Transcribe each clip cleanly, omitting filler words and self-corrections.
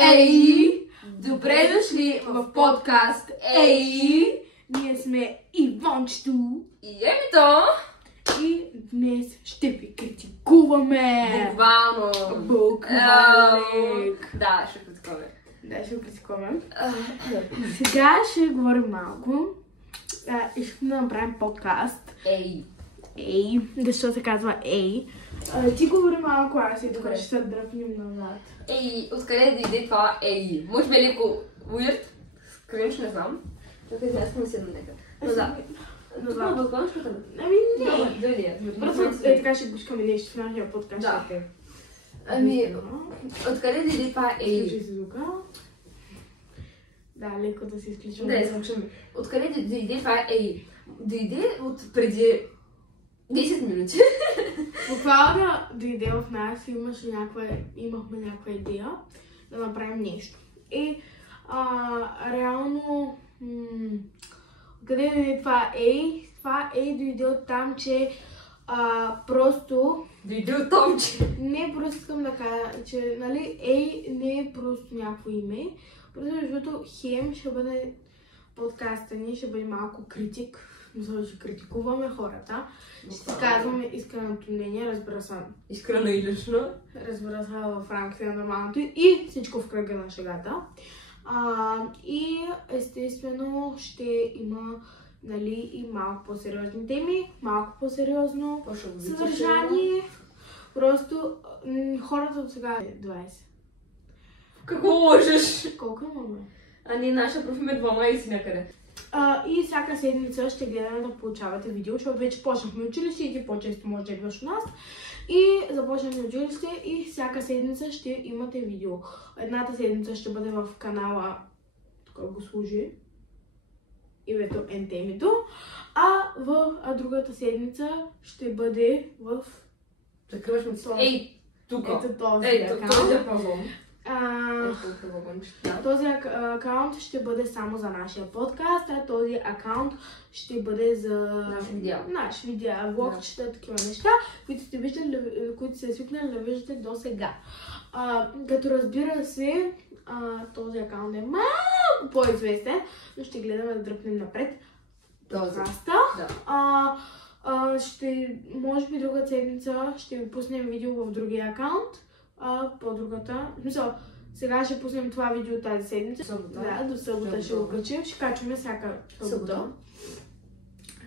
Ей! Добре дошли в подкаст Ей! Ние сме Ивончето и Емито! И днес ще ви критикуваме! Буквално! Буквалик! Да, ще критикуваме. Да, ще критикуваме. Сега ще говорим малко. Искам да направим подкаст. Ей! Ей! Защо се казва Ей? Ти говори малко, аз и тук ще се дръпнем назад. Ей, откъде да иде това Ей? Може би е леко weird, скринч, не знам. Тук аз не седна нека. Но да. Но това буквално ще там. Ами не! Добре, дойде. Просто така ще гушкаме нещо в нашия подкаст. Да. Ами, откъде да иде това Ей? Изключи си звука. Да, леко да се изключим. Да, изключим. Откъде да иде това Ей? Дойде от преди 10 минути. Буквално дойде в нас и имахме някаква идея да направим нещо. И реално, къде дойде това Ей? Това Ей дойде от там, че просто... Дойде от там, че... Не, просто искам да кажа, че нали, Ей не е просто някакво име. Просто защото хем ще бъде подкаста ни, ще бъде малко критик. Мисля, че критикуваме хората. Ще казваме искреното мнение, разбира се. Искрено и лично. Разбира се, в рамките на нормалното и всичко в кръга на шегата. И естествено ще има нали, и малко по-сериозни теми, малко по-сериозно съдържание. Просто хората от сега е 20. Какво можеш? Колко имаме? Ние наша профиме 12 някъде. И всяка седмица ще гледаме да получавате видео, защото вече почнахме училище и ти по-често може да идваш у нас. И започнахме училище и всяка седмица ще имате видео. Едната седмица ще бъде в канала, тук го служи, името НТМ-то, а другата седмица ще бъде в... Закриваш ми това. Ей, тук! Ето този акаунт. Този акаунт ще бъде само за нашия подкаст, а този акаунт ще бъде за наш видео, влогчета, такива неща, които сте виждали, които сте свикнали да виждате до сега. Като разбира се, този акаунт е малко по-известен, но ще гледаме да дръпнем напред подкаста. Може би друга седмица ще ви пуснем видео в другия акаунт, по-другата, сега ще пуснем това видео тази седмица. Да, до събота ще го качим. Ще качваме всяка събота.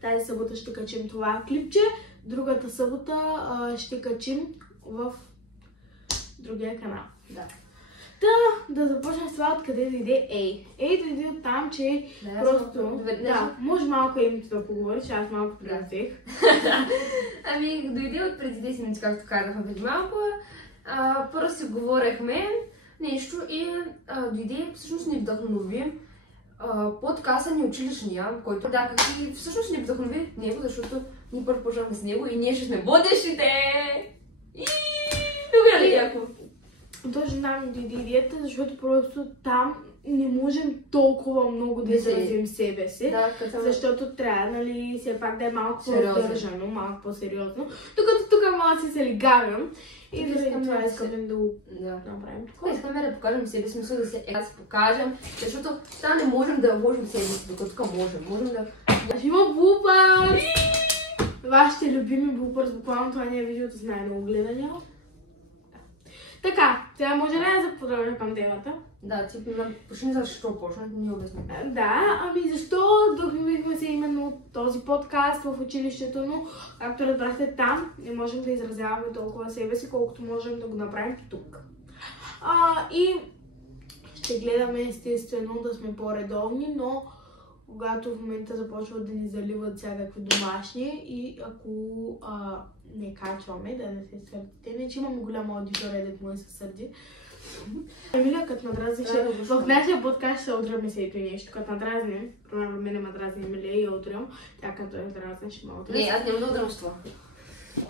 Тази събота ще качим това клипче. Другата събота ще качим в другия канал. Да започнем с това откъде дойде Ей. Ей дойде от там, че просто... може малко Емито да поговори, че аз малко превзех. Ами, дойде от преди 10 минути, както казахме преди малко. Първо си говорехме нещо и дойде, всъщност ни вдъхнови подкаста ни училищния, който всъщност ни вдъхнови него, защото ние първо почнахме с него и ние ще сме водещите! Добре ли яко? Точно там дойде идеята, защото просто там не можем толкова много да изразим себе си, защото трябва, нали, все пак да е малко по-държано, малко по-сериозно. Докато тук малко се лигавам и заради това искаме да го направим. Искаме да покажем себе си, мисля да се покажем, защото там не можем да вложим себе си, докато тук можем да... Ще има блупърс! Вашите любими блупърс, буквално това не е видеото с най-много гледания. Така, сега може ли да продължим към темата? Да, ти почни защо почна, ни обясни. Да, ами защо вдъхновихме се именно този подкаст в училището, но както разбрахте там, не можем да изразяваме толкова себе си, колкото можем да го направим тук. И ще гледаме естествено да сме по-редовни, но когато в момента започват да ни заливат всякакви домашни и ако не качваме, да не се сърдите, не че имаме голяма аудитория, да може да се сърди. Емилия, като надразнеше, в нашия подкаст ще удряме всеки нещо, като надразнем, примерно мене ме дразни Емилия и я удрям, тя като я дразне ще ме удрям. Не, аз няма да удрям с това.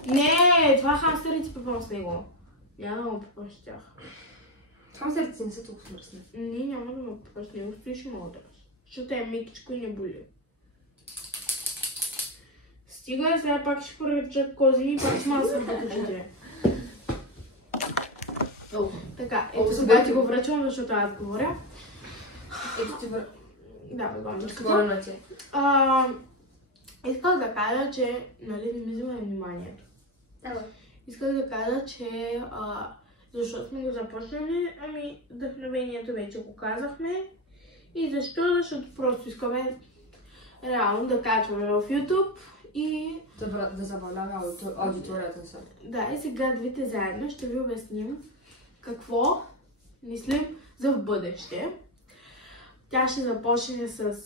Не, това хамстерите пипам с него. Няма да му пипам с тях. Хамстерите не са толкова мръсни. Не, няма да му пипам с него, стоиш и ме удряш. Защото е мекичко и не боли. Стига, сега пак ще поръчат кози и пак ще ма да се покачите. Така, ето сега ти го връчвам, защото аз говоря. Ето ти връчвам. Да, българската. Говоря на ти. Исках да кажа, че, нали, не ми взимай вниманието. Исках да кажа, че защо сме го започнали, вдъхновението вече го казахме. И защо? Защото просто искаме реално да качваме в YouTube и... Да забавлява аудиторията са. Да, и сега двете заедно ще ви обясним какво мислим за в бъдеще. Тя ще започне с...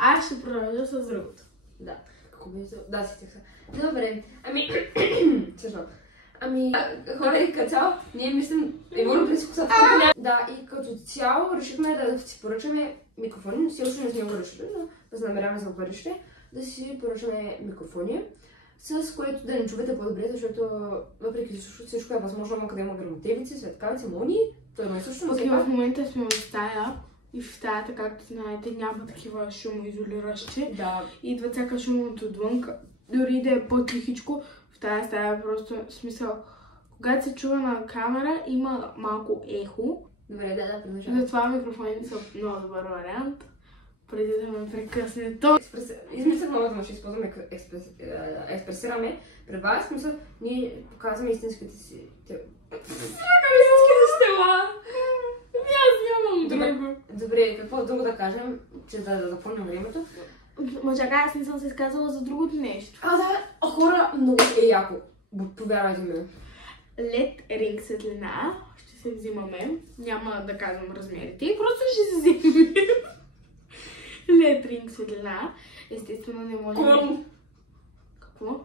аз ще продължа с другото. Да. Какво би... Да, си теха. Добре. Съжалявам. Хора и като цяло, ние мислим, да, и като цяло решихме да си поръчаме микрофони, но си още не сме го решили, но възнамеряваме за бъдеще да си поръчаме микрофони, с което да ни чувате по-добре, защото въпреки всичко е възможно, къде има грамотевици, светкавици, молнии, той има също, но в момента сме в стая и в стаята, както знаете, няма такива шумоизолиращи. Да. Идва всяка шум отвън, дори да е по-тихичко. В тази стая просто, в смисъл, когато се чува на камера, има малко ехо. Добре, да, продължавам. Затова микрофоните са много добър вариант. Преди да ме прекъсне. Измислях новата машина, използваме експресираме пред вас. Смисъл, ние показваме истинските си... Истинските стела! Аз нямам друго. Добре, какво друго да кажем, че да запомним времето? Ма чакай, аз не съм се изказала за другото нещо. Да, хора, много е яко. Повярвайте ми. LED ring светлина ще се взимаме. Няма да казвам размерите, просто ще се взимаме. LED ring светлина. Естествено не може... Кон! Какво?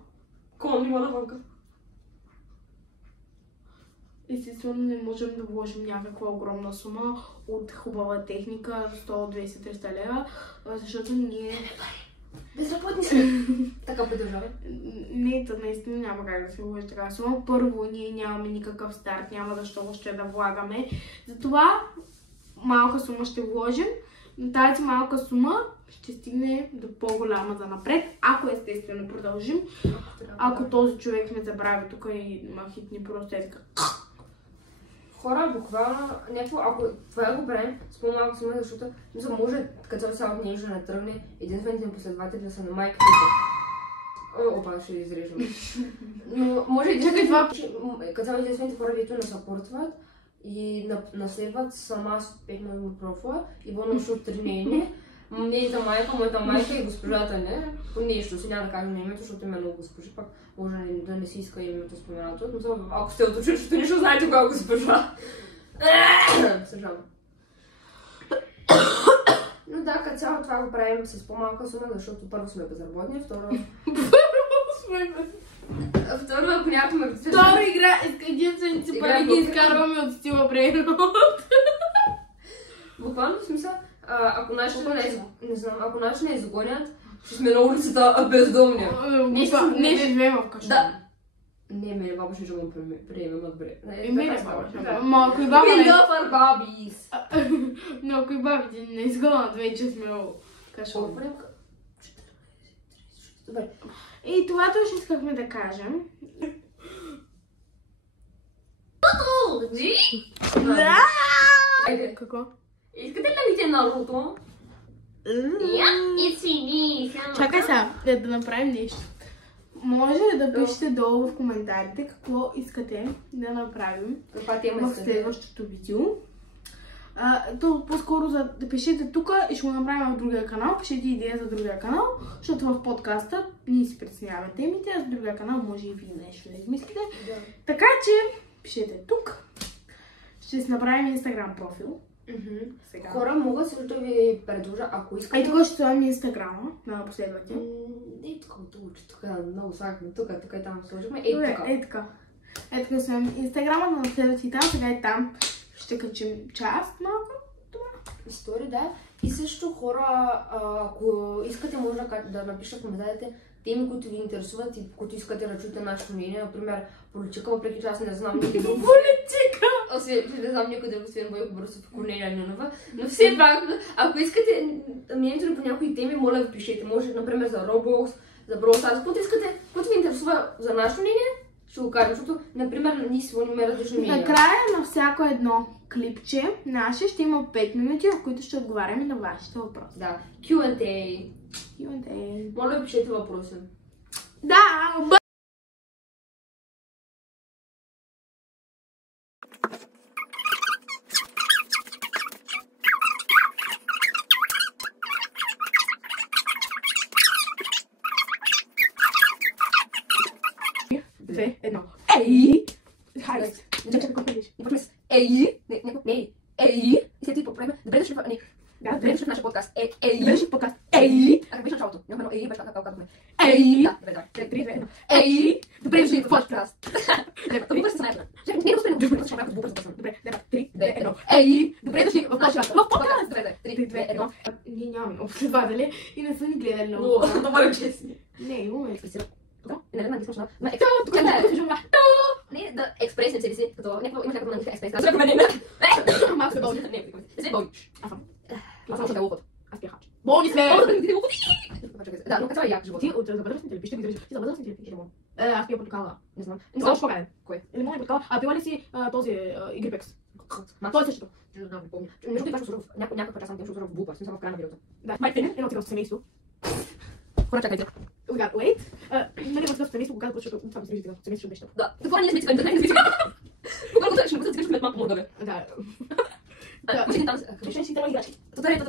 Кон има навънка. Естествено не можем да вложим някаква огромна сума от хубава техника, 100-200-300 лева, защото ние... Безработни сме! Така продължаваме. Не, наистина няма как да се вложи такава сума. Първо, ние нямаме никакъв старт, няма защо въобще да влагаме. Затова малка сума ще вложим, но тази малка сума ще стигне до по-голяма за напред, ако естествено продължим. Ако този човек не забрави тук и махитни просто е така. Хора, буквално, ако това го правим с по-малко сума, защото може като цяло от нещо да не тръгне, единствените ни последователи да са на майката. Опа, ще изрежем. Но може единствените хора, които не съпортват и наследват сама с 5 мои профила и вънно от тренение. Нейната майка, моята майка и госпожата не. По нещо, сега да кажем името, защото има много госпожи, пак може да не си иска името споменато. Но ако сте от училището, нищо знаете кога е госпожа. Съжалявам. Но да, като цяло това го правим с по-малка сума, защото първо сме безработни, второ, ако някой ме разпитва... Второ единствените си пари ги изкарваме от стила преход. Буквално в смисъл, ако нашите не изгонят, ще сме на улицата бездомни. Не живеем в къща. Да. Не, мене баба ще му приеме, добре. И мене баба ще му. Но ако и баба не... For babies! Но ако и бабите не изгонят, вече сме в къща. Добре. И това точно искахме да кажем. Да! Какво? Искате ли да видите Наруто? Чакай сега, да направим нещо. Може да пишете долу в коментарите какво искате да направим в следващото видео. То по-скоро да пишете тук и ще го направим в другия канал. Пишете идея за другия канал, защото в подкаста ние си преценяваме темите, а за другия канал може и вие нещо да измислите. Така че пишете тук. Ще си направим инстаграм профил. Хора, мога също да ви предложа, ако искате... Ей, тук ще сложим инстаграма на последвате. Ей, тук много слагахме, тук и там сложихме. Ей, така. Ей, тук сложим инстаграма на последвате и там, сега и там ще качим част малко. История, да. И също хора, ако искате, може да напишете в коментарите теми, които ви интересуват и които искате да чуете нашето мнение. Например, политика, въпреки че аз не знам никой друг. Политика! Не знам никой друг, освен Бойко Борисов и Корнелия Нинова. Но все пак, ако искате мнението по някои теми, моля ви пишете. Може, например, за Roblox, за Brawl Stars, каквото искате, което ви интересува за нашето мнение, Ще го кажа, защото, например, ние си водим различно мнение. Накрая на всяко едно клипче наше ще има 5 минути, в които ще отговаряме на вашите въпроси. Да. Q&A. Q&A. Моля, пишете въпроси. Да, две, едно. Ей! Хайде! Чакай, какво правиш? И почваме с ей! Не. Ей! И след това поправим. Добре дошли в... Не. Да, Добре дошли в нашия подкаст. Ей! Добре дошли в подкаст. Ей! А как беше началото? Нямаме едно ей, беше как казваме. Ей! Да, добре, давай. 3, 2, 1. Ей! Добре дошли в подкаст. Това буква се знаете. Не го спрем, добре, ще правим буква за Добре, 3, 2, 1. Ей! Добре дошли в подкаст. В подкаст! Добре, 3, 2, 1. Ние нямаме много следователи и не са ни гледали много. да бъдем честни. Не, имаме. Не, не, не, смешно. Ма, Тук е не, да експрес не се като някакво имаш някакво на английски експрес. Аз ръкаме не. Малко се болни. Не се болниш. Аз съм шоколад. Аз бях хач. Болни сме! Да, но това е як живот. Ти от за възрастните ли пишете ги? Ти за възрастните ли пишеш? Аз пия портокала. Не знам. Не знам, що гаден. Кой? Лимон и портокала. А пила ли си този Игрипекс? Той е същото. Не знам, не помня. Между другото, Суров, някаква част съм тя Суров в Бупа, смисъл в края на видеото. Да, май Тенен, едно циганско семейство. Хора, чакайте. Wait. Нали в циганско семейство го казват, защото това ми се вижда циганско семейство, беше. Да, това не е смисъл, не е смисъл. Когато ще бъде цигаш малко морда, бе. Да. Почекай там. Решен си трябва играчки. Това. Аз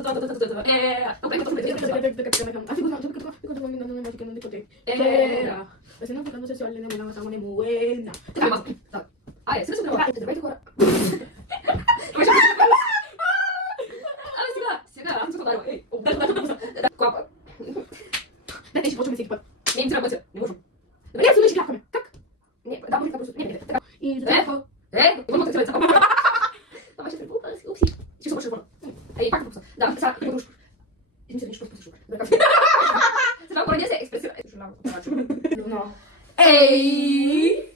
го знам, като го минам на матика на дикоте. Аз едно така, но се си оле, не минава само не му една. Така, да. Айде, сега се превара. Здравейте, хора. Сега, аз се подаря. Ей, клапа. Да, те ще почваме всеки път. Не им трябва пътя, не можем. Добре, аз ще ляхаме. Как? Не, да, може просто. Не, така. И Какво да се това беше препо, да си опси. Ще се почне върна. Ей, пак попса. Да, сега има дружко. Измисля нещо просто шук. Сега поради се експресира. Но. Ей!